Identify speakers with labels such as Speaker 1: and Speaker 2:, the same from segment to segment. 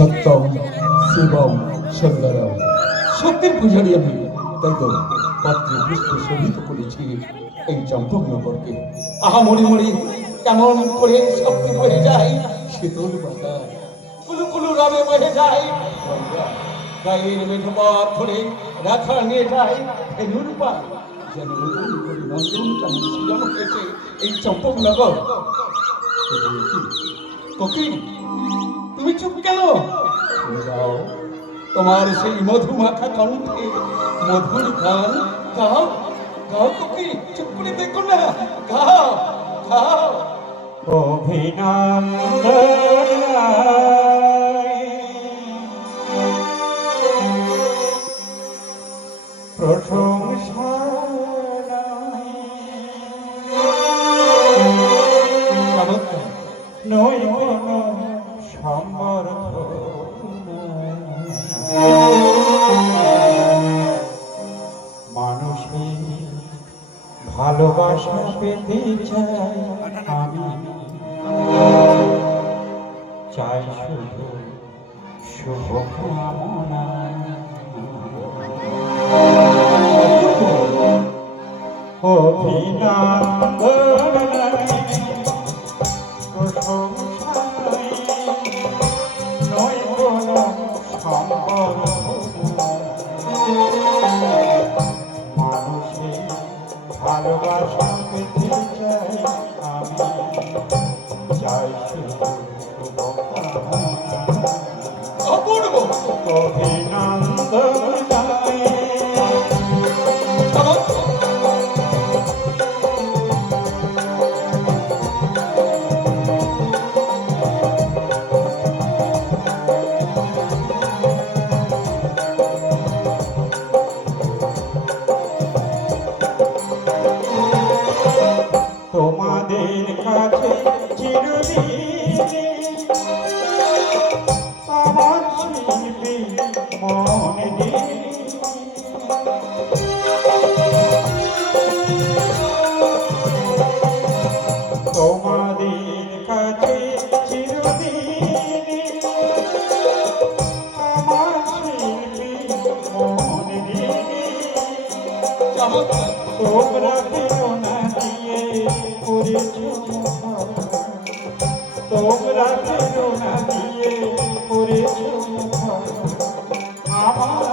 Speaker 1: সত্যম, শিবম, সুন্দরম। সত্যের পূজারি আমি, তাই তো পাত্রে পুষ্পে শোভিত করেছি এই চম্পকনগরকে। আহা মরি মরি কেমন করে শক্তি বয়ে যায় শীতল কুলু কুলু রবে বয়ে যায়। গায়ের মেঠো পথ রাখা নিয়ে যায় ফেনুর পা যেন নন্দন হয়েছে এই কোকিল তুমি চুপ কেন? তোমার সেই মধুমাখা কণ্ঠে মধুর গান গাও গাও কোকিল চুপ করে দেখো না গাও গাও।
Speaker 2: নই কোনো সম্বর্ধ মানুষের ভালোবাসা পেতে চাই আমি। চাই শুধু শুভ কামনা। সম্পর্ক ভালোবাসা তোমরা প্রেরণা দিয়ে করেছ আমার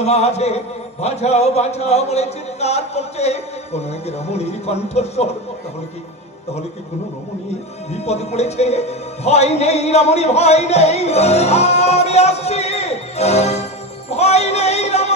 Speaker 1: মাঝে। বাঁচাও বাঁচাও বলে চিৎকার করছে। কোন এক রমণীর কণ্ঠস্বর, তাহলে কি তাহলে কি কোন রমণী বিপদে পড়েছে? ভয় নেই রমণী, ভয় নেই। আমি আসছি। ভয় নেই রমণী।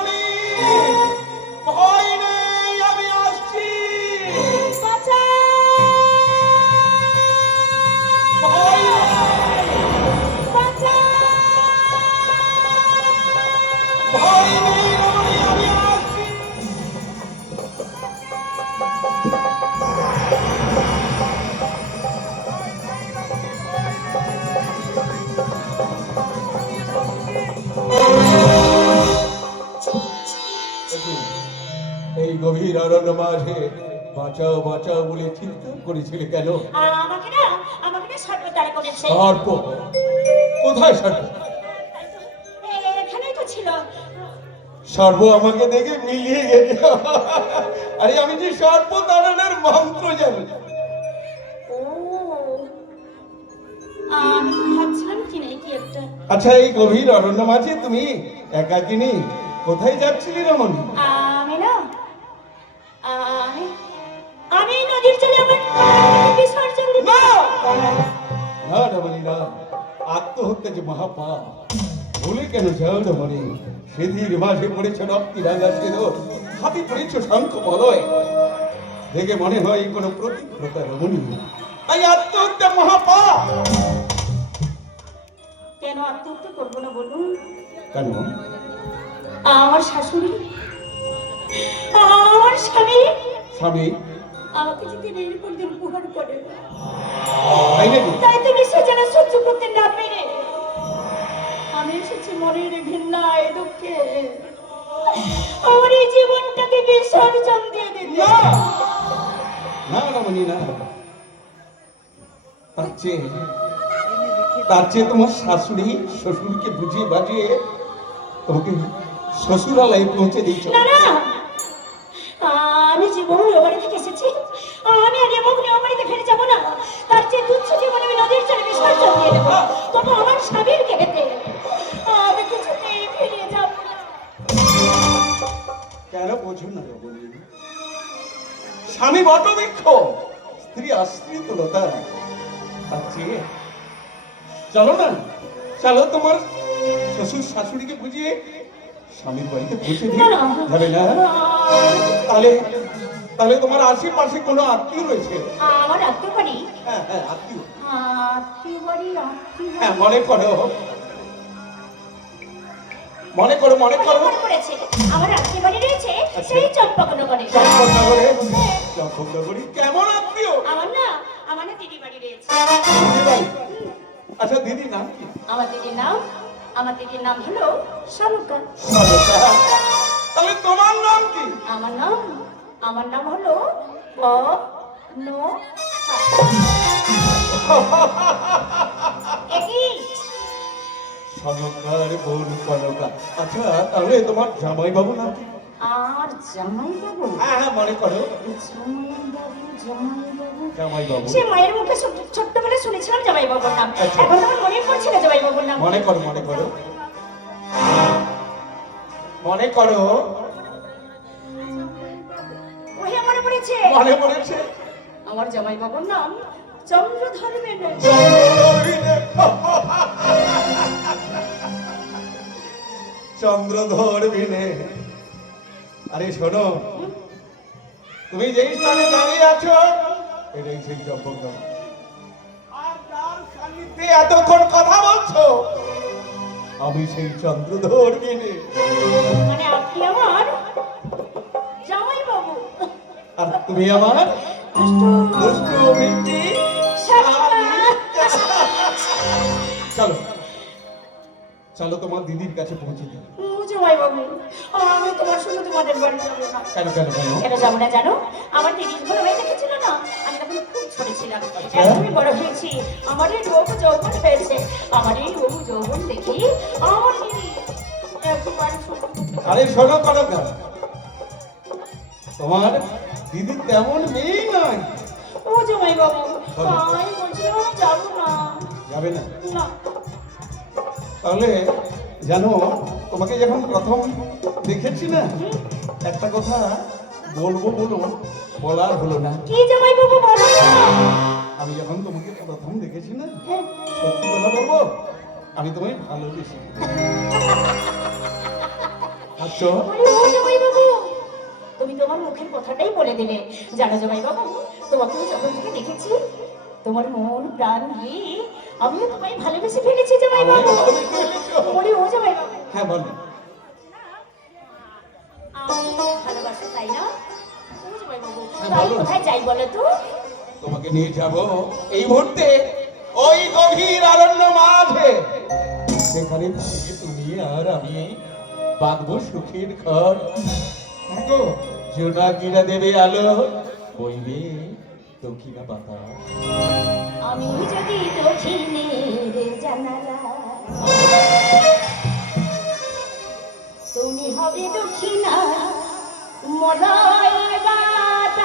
Speaker 1: গভীর অরণ্য মাঝে। বাঁচাও বাঁচাও বলে চিৎকার করেছিলে কেন?
Speaker 3: আমাকে না আমাকে না সর্ব তারা করেছে
Speaker 1: সর্প কোথায় সর্প
Speaker 3: এখানেই তো ছিল।
Speaker 1: সর্ব আমাকে দেখে মিলিয়ে গেছে। আরে আমি যে সর্প মন্ত্র জানি। আচ্ছা এই গভীর অরণ্য মাঝে তুমি একাকিনী কোথায় যাচ্ছিলি রমণী
Speaker 3: আমি না আমি আমি নদীর জলে আমার বিসর্জন দিতে
Speaker 1: না! না রমণী না। আত্মহত্যা যে মহাপাপ ভুলে কেন যাও রমণী সেদির মাঝে পড়েছে রক্তি রাঙা সেদর হাতে পড়েছ শঙ্খ বলয় দেখে মনে হয় কোনো প্রতিক্রতা রমণী। তাই আত্মহত্যা মহাপাপ।
Speaker 3: কেন আত্মহত্যা করব না বলুন?
Speaker 1: কেন?
Speaker 3: আমার শাশুড়ি আমার স্বামী?
Speaker 1: স্বামী?
Speaker 3: আমাকে যদি নির্ভর দিন উপহার করে।
Speaker 1: তাই
Speaker 3: তুমি সেজন্য সহ্য করতে না পেরে। আমি এসেছি মনের ঘৃণায় দুঃখে। আমার এই জীবনটাকে বিসর্জন দিয়ে দিতে
Speaker 1: না! না রমণী না তার চেয়ে তার চেয়ে তোমার শাশুড়ি শ্বশুরকে বুঝিয়ে বাজিয়ে তোমাকে শ্বশুরালয়ে পৌঁছে দিয়েছ।
Speaker 3: না! আমি জীবন ওই বাড়ি থেকে এসেছি, আমি আর এমন ওই বাড়িতে ফিরে যাব না। তার চেয়ে তুচ্ছ জীবন আমি নদীর জলে বিসর্জন দিয়ে দেবো। তবু আমার স্বামীর কেটে আমি কিছুতেই ফিরে যাব
Speaker 1: কেন বোঝো না স্বামী বটবৃক্ষ, স্ত্রী আশ্রিত লতা চলো না, চলো তোমার শ্বশুর শাশুড়িকে বুঝিয়ে স্বামীর বাড়িতে পৌঁছে
Speaker 3: না।
Speaker 1: যাবে না তাহলে তাহলে তোমার আশেপাশে কোনো আত্মীয় রয়েছে?
Speaker 3: আমার আত্মীয় বাড়ি?
Speaker 1: হ্যাঁ হ্যাঁ আত্মীয়।
Speaker 3: আত্মীয় বাড়ি আত্মীয়
Speaker 1: হ্যাঁ মনে করো। মনে করো মনে করো।
Speaker 3: আমার আত্মীয় বাড়ি রয়েছে
Speaker 1: আচ্ছা।
Speaker 3: সেই চম্পকনগরে।
Speaker 1: চম্পকনগরে? চম্পকনগরে কেমন আত্মীয়?
Speaker 3: আমার না আমার না দিদি বাড়ি রয়েছে।
Speaker 1: আচ্ছা দিদি নাম কি?
Speaker 3: আমার দিদির নাম আমার দিদির নাম হলো শালুকা।
Speaker 1: তাহলে তোমার নাম কি?
Speaker 3: আমার নাম আমার নাম হলো ক ন
Speaker 1: সনকার বোন কনকা। আচ্ছা তাহলে তোমার জামাই বাবু নাম কি?
Speaker 3: আর জামাই বাবু
Speaker 1: হ্যাঁ হ্যাঁ মনে করো।
Speaker 3: জামাই বাবু জামাই বাবু
Speaker 1: জামাই বাবু
Speaker 3: সে মায়ের মুখে ছোট- ছোট্টবেলায় শুনেছিলাম জামাই বাবুর নাম।
Speaker 1: আচ্ছা।
Speaker 3: এখন আমার মনে পড়ছে না জামাই বাবুর নাম।
Speaker 1: মনে করো মনে করো। মনে করো।
Speaker 3: ওহে মনে পড়েছে।
Speaker 1: মনে পড়েছে।
Speaker 3: আমার জামাই বাবুর নাম চন্দ্রধর মেনন
Speaker 1: চন্দ্রধর বিনে আরে শোনো। তুমি যেই স্থানে দাঁড়িয়ে আছো এটাই সেই চম্পকদম আর যার সান্নিধ্যে এতক্ষণ কথা বলছো আমি সেই চন্দ্রধর বিনে
Speaker 3: মানে আপনি আমার জামাই বাবু
Speaker 1: আর তুমি আমার দুষ্ট মিষ্টি চলো চলো তোমার দিদির কাছে পৌঁছে দিই।
Speaker 3: আমি তোমার সঙ্গে তোমাদের বাড়ি যাব না।
Speaker 1: কেন কেন কেন?
Speaker 3: কেন যাব না জানো? আমার দিদি যখন হয়ে দেখেছিল না? আমি তখন খুব ছোট ছিলাম। একদমই বড় হয়েছি। আমার এই রোগ যৌবন হয়েছে। আমার এই রোগ যৌবন দেখি আমার দিদি একবার শুধু
Speaker 1: আরে শোনো করো তোমার দিদি তেমন মেয়ে নয়।
Speaker 3: ও জামাই বাবু আমি বলছিলাম আমি যাব না।
Speaker 1: যাবে না। তাহলে জানো তোমাকে যখন প্রথম দেখেছি না একটা কথা বলব বলো বলার হলো না।
Speaker 3: কি জামাই বাবু বলো?
Speaker 1: আমি যখন তোমাকে প্রথম দেখেছি না
Speaker 3: হ্যাঁ,
Speaker 1: সত্যি কথা বলব আমি তোমায় ভালোবেসি আচ্ছা।
Speaker 3: জামাই বাবু তুমি তোমার মুখের কথাটাই বলে দিলে। জানো জামাই বাবু তোমাকে যখন থেকে দেখেছি তোমার মন প্রাণ দিয়ে আমিও তোমায় ভালোবেসে ফেলেছি জামাই বাবু। বলি ও জামাই বাবু।
Speaker 1: হ্যাঁ হ্যাঁ, বলো। তোমাকে নিয়ে যাব এই মুহূর্তে ওই গভীর অরণ্য মাঝে। সেখানে থেকে তুমি আর আমি বাঁধবো সুখের ঘর। দেখো জোনাকিরা দেবে আলো বইবে দক্ষিণা পাতা।
Speaker 3: আমি যদি দক্ষিণের জানালা হবে দক্ষিণা মলয় বাতাস।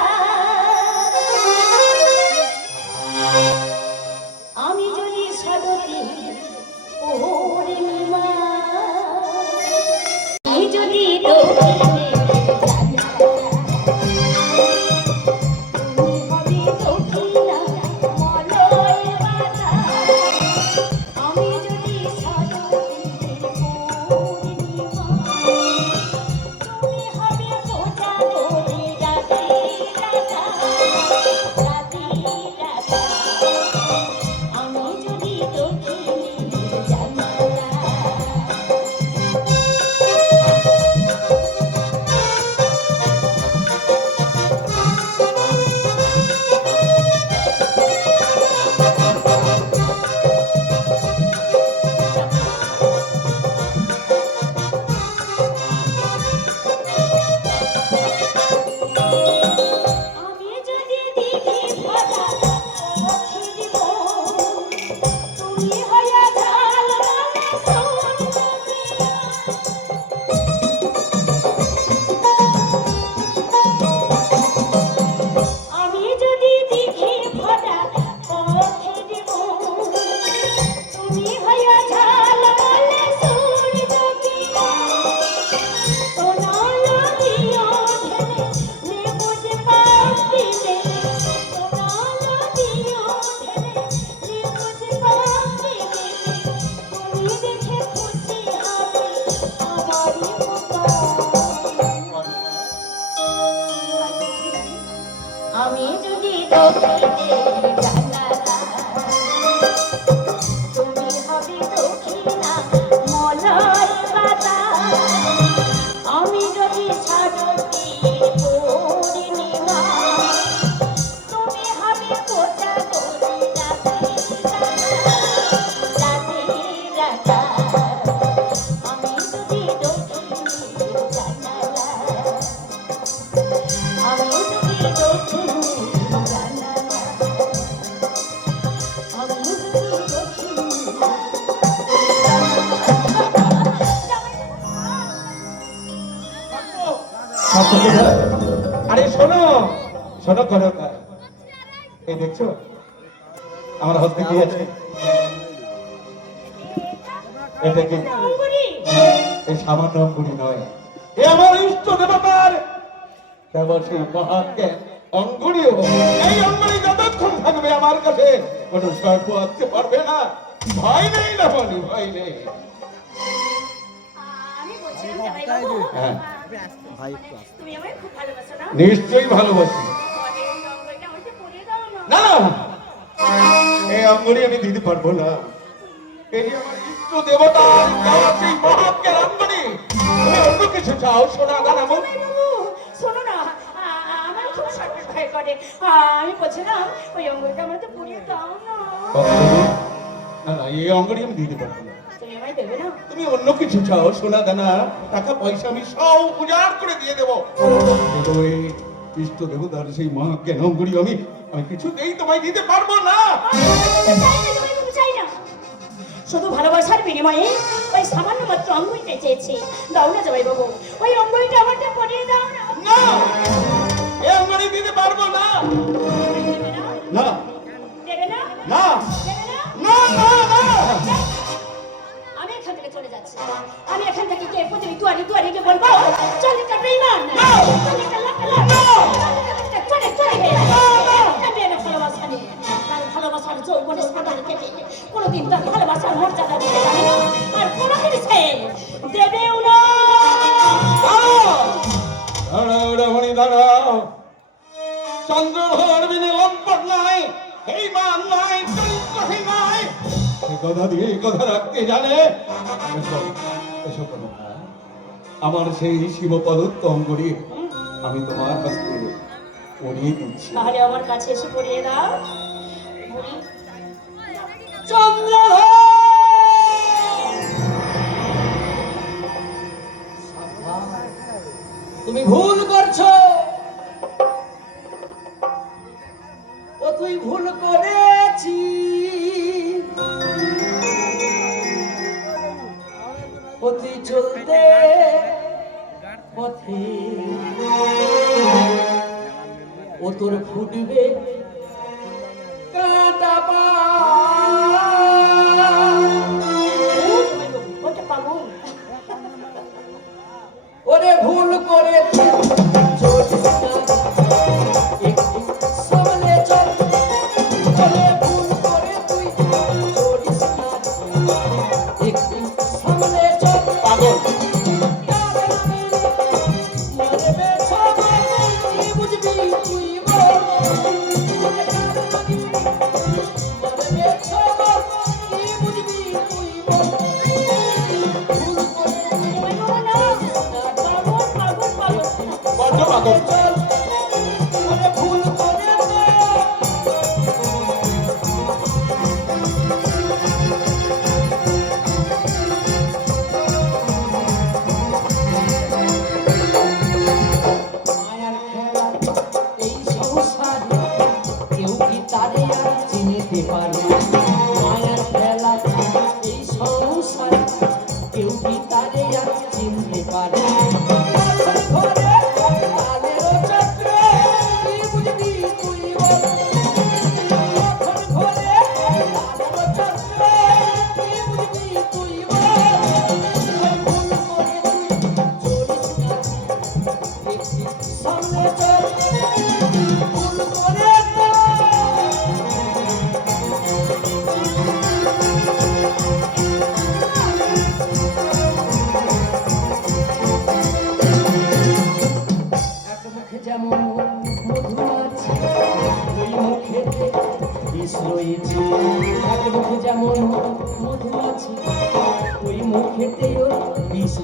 Speaker 1: আরে শোনো শোনো করো এই দেখছ? আমার হাতে কি আছে? এটা কি? এই সামান্য অঙ্গুরি নয়। এ আমার ইষ্ট দেবতার কেবল সেই মহাজ্ঞান অঙ্গুরিও এই অঙ্গুরি যতক্ষণ থাকবে আমার কাছে কোনো সর্প আসতে পারবে না। ভয় নেই না বলি ভয় নেই। হ্যাঁ।
Speaker 3: তুমি আমায় খুব ভালোবাসো না?
Speaker 1: নিশ্চয়ই ভালোবাসি।
Speaker 3: না।
Speaker 1: এই অঙ্গুরি আমি দিতে পারব না। এই আমার ইষ্ট দেবতা সেই তুমি অন্য কিছু চাও সোনা
Speaker 3: শোনো না আমার খুব সরকার ভয় করে। আমি বলছিলাম ওই অঙ্গটা আমাকে পরিয়ে দাও না।
Speaker 1: না না এই আমি দিতে পারব না।
Speaker 3: দেবে না?
Speaker 1: তুমি অন্য কিছু চাও সোনা দানা টাকা পয়সা আমি সব উজাড় করে দিয়ে দেবো। ইষ্ট দেবতার সেই মহাজ্ঞান অঙ্গুরি আমি আমি কিছুতেই তোমায় দিতে পারব না।
Speaker 3: শুধু ভালোবাসার বিনিময়ে ওই সামান্য মাত্র অঙ্গুইটা চেয়েছি। দাও না জামাই বাবু ওই অঙ্গুইটা আমাকে পরিয়ে দাও না।
Speaker 1: না এই অঙ্গুরি দিতে পারব না।
Speaker 3: আমি এখান থেকে গিয়ে প্রতিটি দুয়ারি দুয়ারি গিয়ে বলব চলে একটা বেইমান! চলে একটা লাফালা চলে চলে ভালোবাসা নিয়ে তার ভালোবাসার যৌবনে সাঁতার কেটে কোনোদিন তার ভালোবাসার মর্যাদা দিতে পারে না। আর কোনোদিন সে দেবেও না।
Speaker 1: দাঁড়াও রমণী দাঁড়াও। চন্দ্রধর বিনে লম্পট নাই এই মান নাই চরিত্রহীন নাই। এ কথা দিয়ে এই কথা রাখতে জানে? এসো, এসো আমার সেই শিবপদোত্তম করি আমি তোমার কাছে পড়িয়ে দিচ্ছি।
Speaker 3: তাহলে আমার কাছে এসে পড়িয়ে দাও। বুড়ি
Speaker 4: তুমি ভুল করছ। ও তুই ভুল করেছি ও তোর ফুটবে কেউ কি তারে আর চিনিতে পারে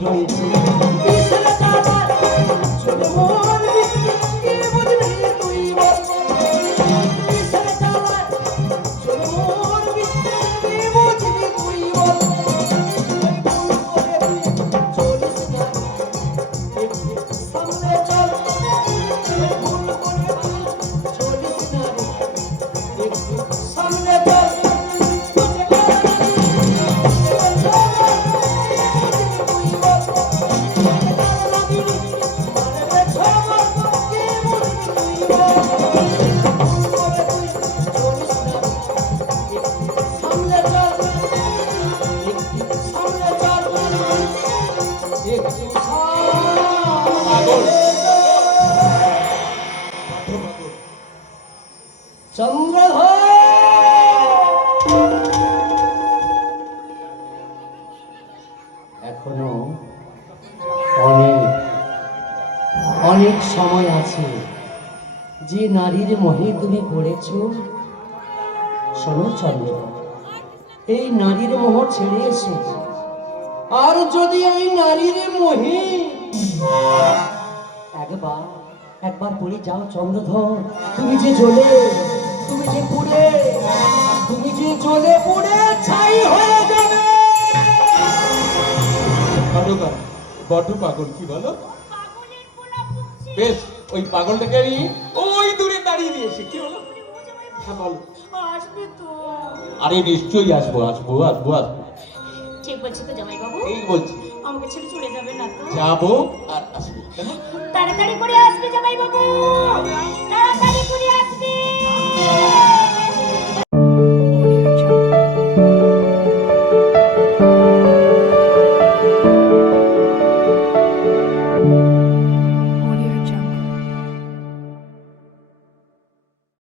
Speaker 4: রয়েছে সময় আছে। যে নারীর মোহে তুমি পড়েছ, শোনো এই নারীর মোহ ছেড়ে এসো। আর যদি এই নারীর মোহে একবার একবার পড়ে যাও চন্দ্রধর। তুমি যে জ্বলে তুমি যে পুড়ে, তুমি যে জ্বলে পুড়ে ছাই হয়ে যাবে।
Speaker 1: বড্ড পাগল কি বলো? বেশ ওই পাগলটাকে নিয়ে ওই দূরে দাঁড়িয়ে দিয়েছে। কি হলো? হ্যাঁ বলো।
Speaker 3: আসবে তো।
Speaker 1: আরে নিশ্চয়ই আসব আসব আসব আসব।
Speaker 3: ঠিক বলছি তো জামাই বাবু
Speaker 1: এই বলছি।
Speaker 3: আমাকে ছেড়ে চলে যাবে না তো?
Speaker 1: যাব আর আসব
Speaker 3: তাড়াতাড়ি করে আসবে জামাই বাবু তাড়াতাড়ি করে আসবে।